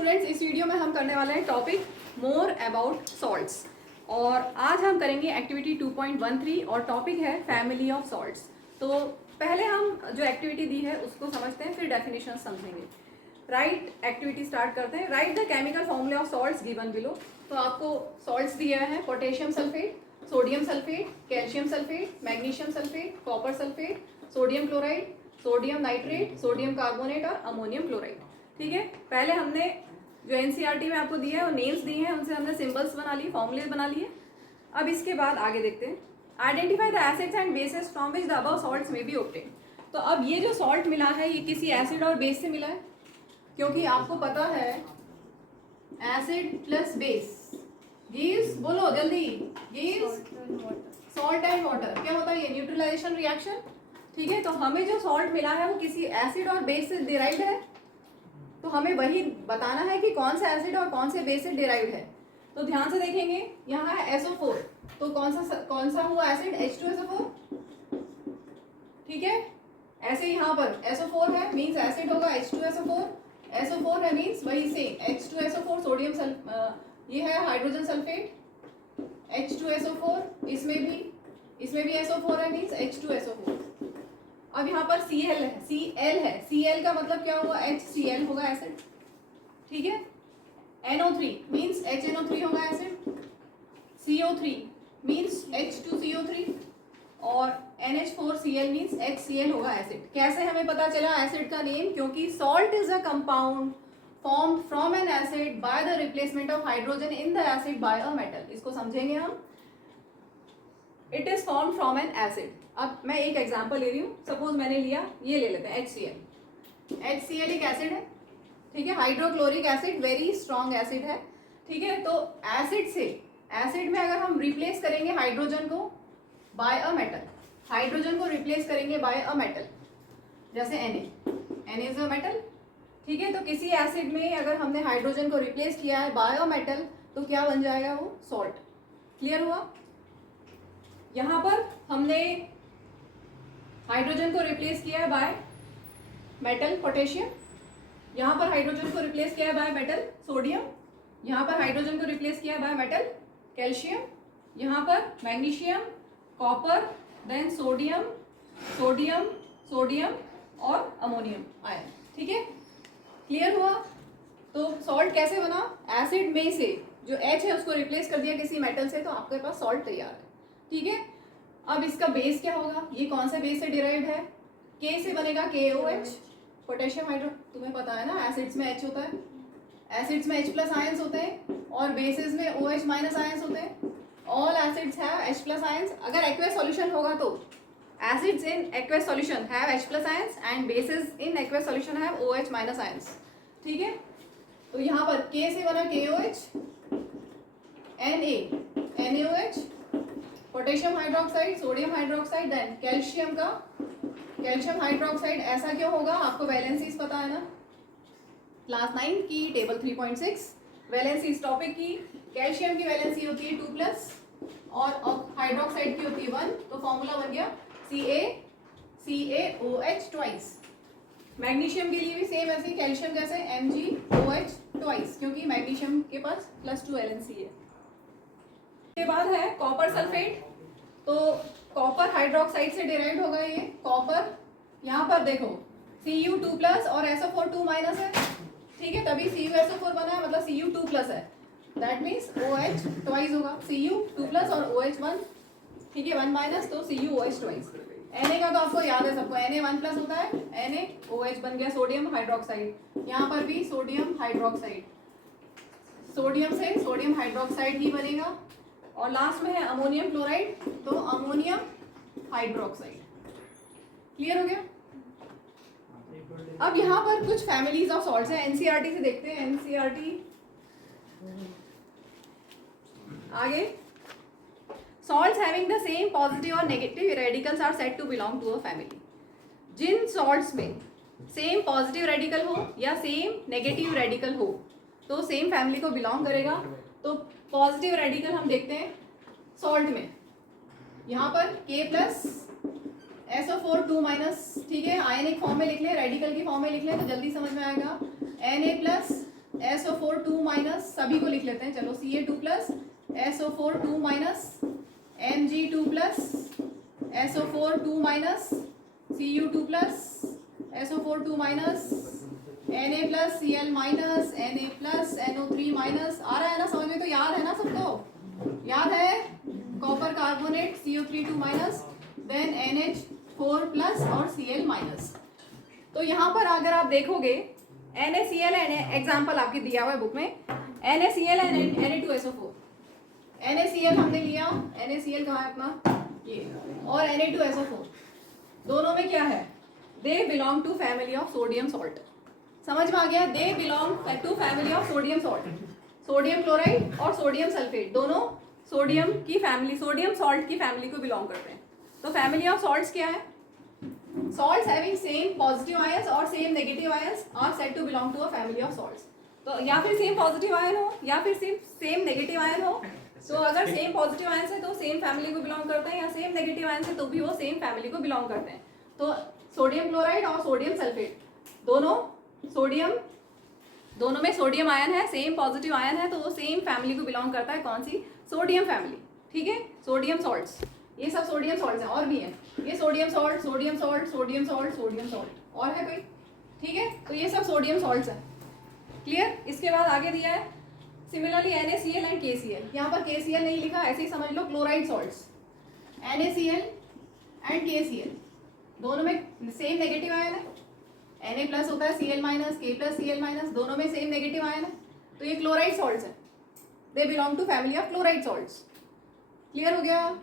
Students, इस video में हम करने वाले हैं टॉपिक मोर अबाउट सॉल्ट्स और आज हम करेंगे एक्टिविटी 2.13 और टॉपिक है फैमिली ऑफ सॉल्ट्स। तो पहले हम जो एक्टिविटी दी है उसको समझते हैं, फिर डेफिनेशन समझेंगे। राइट, एक्टिविटी स्टार्ट करते हैं। राइट द केमिकल फॉर्मूले ऑफ सॉल्ट्स गिवन बिलो। तो आपको सॉल्ट्स दिया है potassium sulphate, sodium sulphate, calcium sulphate, magnesium sulphate, copper sulphate, sodium chloride, sodium nitrate, sodium carbonate और अमोनियम क्लोराइड। ठीक है, पहले हमने जो एनसीईआरटी में आपको दिया है वो नेम्स दिए हैं, उनसे हमने सिंबल्स बना लिए, फॉर्मूले बना लिए। अब इसके बाद आगे देखते हैं। Identify the acids and bases from which the above salts में बी ऑब्टेन। तो अब ये जो सॉल्ट मिला है ये किसी एसिड और बेस से मिला है, क्योंकि आपको पता है एसिड प्लस बेस गिव्स, बोलो जल्दी, गिव्स सॉल्ट एंड वाटर। क्या होता है ये? Neutralisation reaction. ठीक है, तो हमें जो सॉल्ट मिला है वो किसी एसिड और बेस से डिराइव्ड है, तो हमें वही बताना है कि कौन सा एसिड और कौन से बेस से डिराइव्ड है। तो ध्यान से देखेंगे, यहाँ है SO4, तो कौन सा हुआ एसिड? H2SO4। ठीक है, ऐसे यहाँ पर SO4 है मींस एसिड होगा H2SO4, SO4 है मींस वही सेम H2SO4, सोडियम ये है हाइड्रोजन सल्फेट H2SO4, इसमें भी SO4 है मींस H2SO4। अब यहाँ पर Cl है, Cl का मतलब क्या हुआ? HCl होगा एसिड। ठीक है, NO3 मींस HNO3 होगा एसिड, CO3 मींस H2CO3 और NH4Cl मींस HCl होगा एसिड। कैसे हमें पता चला एसिड का नेम? क्योंकि salt is a compound formed from an acid by the replacement of hydrogen in the acid by a metal। इसको समझेंगे हम। It is formed from an acid। अब मैं एक एग्जांपल ले रही हूँ, सपोज मैंने लिया, ये ले लेते हैं HCl। HCl एक एसिड है, ठीक है, hydrochloric acid, very strong acid है। ठीक है, तो एसिड में अगर हम रिप्लेस करेंगे हाइड्रोजन को बाय अ मेटल, हाइड्रोजन को रिप्लेस करेंगे बाय अ मेटल, जैसे Na इज अ मेटल। ठीक है, तो किसी एसिड में अगर हमने हाइड्रोजन को रिप्लेस किया है बाय अ मेटल तो क्या बन जाएगा? वो सॉल्ट। क्लियर हुआ? यहाँ पर हमने हाइड्रोजन को रिप्लेस किया है बाय मेटल पोटेशियम, यहाँ पर हाइड्रोजन को रिप्लेस किया है बाय मेटल सोडियम, यहाँ पर हाइड्रोजन को रिप्लेस किया है बाय मेटल कैल्शियम, यहाँ पर magnesium, copper, then sodium sodium sodium और अमोनियम आयन। ठीक है, क्लियर हुआ? तो सॉल्ट कैसे बना? एसिड में से जो H है उसको रिप्लेस कर दिया किसी मेटल से, तो आपके पास सॉल्ट तैयार है। ठीक है, अब इसका बेस क्या होगा? ये कौन से बेस से डिराइव्ड है? K से बनेगा KOH, पोटेशियम हाइड्रो। तुम्हें पता है ना एसिड्स में H होता है, एसिड्स में H प्लस आयंस होते हैं और बेसिस में OH माइनस आयंस होते हैं। All acids have H plus ions. अगर एक्वेस सॉल्यूशन होगा तो acids in aqueous solution have H plus ions and bases in aqueous solution have OH minus ions। ठीक है, तो यहाँ पर K से बना KOH, NaOH, potassium hydroxide, sodium hydroxide, then calcium hydroxide. ऐसा क्यों होगा? आपको वैलेंसीज पता है ना, क्लास 9 की टेबल 3.6 वैलेंसीज टॉपिक की। कैल्शियम की वैलेंसी होती है 2+ और हाइड्रोक्साइड की होती है 1, तो फॉर्मूला बन गया CaOH ट्वाइस। मैग्नीशियम के लिए भी सेम ऐसे, कैल्शियम जैसे MgOH ट्वाइस, क्योंकि मैग्नीशियम के पास +2 वैलेंसी है। इसके बाद है कॉपर सल्फेट। तो कॉपर हाइड्रोक्साइड से डिराइव्ड होगा ये कॉपर। यहाँ पर देखो Cu2+ और SO4 2- है, ठीक है, तभी CuSO4 बना है, मतलब Cu2+ है, दैट मीन्स OH ट्वाइस होगा, Cu2+ और OH 1, ठीक है, 1- तो CuOH ट्वाइस। Na का तो आपको याद है सबको, Na 1+ होता है, NaOH बन गया सोडियम हाइड्रोक्साइड। यहाँ पर भी सोडियम हाइड्रोक्साइड, सोडियम से सोडियम हाइड्रोक्साइड ही बनेगा। और लास्ट में है अमोनियम क्लोराइड, तो अमोनियम हाइड्रोक्साइड। क्लियर हो गया? अब यहाँ पर कुछ फैमिलीज ऑफ सॉल्ट्स हैं, एनसीईआरटी से देखते हैं। एनसीईआरटी आगे, salts having the same positive और negative radicals are said to belong to a family. जिन सॉल्ट्स में सेम पॉजिटिव रेडिकल हो या सेम नेगेटिव रेडिकल हो तो सेम फैमिली को बिलोंग करेगा। तो पॉजिटिव रेडिकल हम देखते हैं सॉल्ट में, यहाँ पर K+SO4 2-, ठीक है, आयनिक फॉर्म में लिख ले, रेडिकल की फॉर्म में लिख ले तो जल्दी समझ में आएगा। Na+SO4 सभी को लिख लेते हैं, चलो Ca2 plus SO4 2 minus Mg2 plus SO4 2 minus Cu2 plus SO4 2 minus Na plus Cl minus Na plus NO3 minus. आ रहा है ना समझ में? तो याद है ना सबको? याद है? Copper carbonate CO3 2 minus then NH4 plus और Cl माइनस। तो यहाँ पर अगर आप देखोगे NaCl एग्जाम्पल आपके दिया हुआ है बुक में, NaCl एंड Na2SO4। NaCl हमने लिया, NaCl कहाँ है अपना? ये। और Na2SO4 दोनों में क्या है? They belong to family of sodium salt. समझ में आ गया? They belong to family of sodium salt. Sodium chloride और सोडियम सल्फेट दोनों सोडियम की फैमिली, सोडियम सॉल्ट की फैमिली को बिलोंग करते हैं। तो फैमिली ऑफ सॉल्ट्स क्या है? Salts having same positive ions और same negative ions are said to belong to a family of salts। तो या फिर सेम पॉजिटिव आयन हो या फिर सेम नेगेटिव आयन हो। तो अगर सेम पॉजिटिव आयन से तो सेम फैमिली को बिलोंग करते हैं, या सेम नेगेटिव आयन से तो भी वो सेम फैमिली को बिलोंग करते हैं। तो सोडियम क्लोराइड और सोडियम सल्फेट दोनों में सोडियम आयन है, सेम पॉजिटिव आयन है, तो वो सेम फैमिली को बिलोंग करता है। कौन सी? Sodium family. ठीक है, सोडियम सॉल्ट्स, ये सब सोडियम सॉल्ट्स हैं। और भी हैं ये sodium salt, sodium salt, sodium salt, sodium salt. और है कोई? ठीक है, तो ये सब सोडियम सॉल्ट्स हैं। क्लियर? इसके बाद आगे दिया है सिमिलरली NaCl एंड KCl। यहाँ पर KCl नहीं लिखा, ऐसे ही समझ लो chloride salts. NaCl and KCl दोनों में सेम नेगेटिव आयन है। Na प्लस होता है Cl minus, K plus Cl minus, दोनों में सेम नेगेटिव आयन है। तो ये क्लोराइड सॉल्ट्स हैं। They belong to family of chloride salts. Clear हो गया?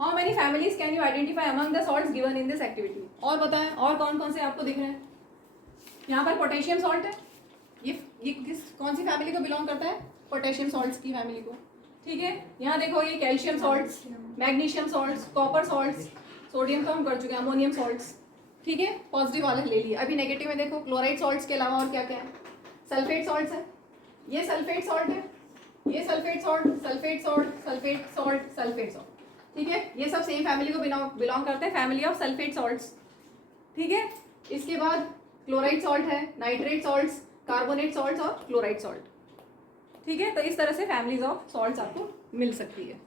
How many families can you identify among the salts given in this activity? और बताएं, और कौन कौन से आपको दिख रहे हैं? यहाँ पर पोटेशियम सॉल्ट है, ये कौन सी फैमिली को बिलोंग करता है? पोटेशियम सॉल्ट्स की फैमिली को। ठीक है, यहाँ देखो ये calcium salts, magnesium salts, copper salts, sodium तो हम कर चुके हैं, अमोनियम सॉल्ट्स। ठीक है, पॉजिटिव वाले ले लिए। अभी नेगेटिव में देखो क्लोराइड सॉल्ट्स के अलावा और क्या क्या है? सल्फेट सॉल्ट्स है, ये सल्फेट सॉल्ट है, ये sulphate salt, sulphate salt, sulphate salt, sulphate salt. ठीक है, ये सब सेम फैमिली को बिलोंग करते हैं, फैमिली ऑफ सल्फेट सॉल्ट्स। ठीक है, इसके बाद क्लोराइड सॉल्ट है, नाइट्रेट सॉल्ट्स, कार्बोनेट सॉल्ट्स और क्लोराइड सॉल्ट। ठीक है, तो इस तरह से फैमिलीज ऑफ सॉल्ट्स आपको मिल सकती है।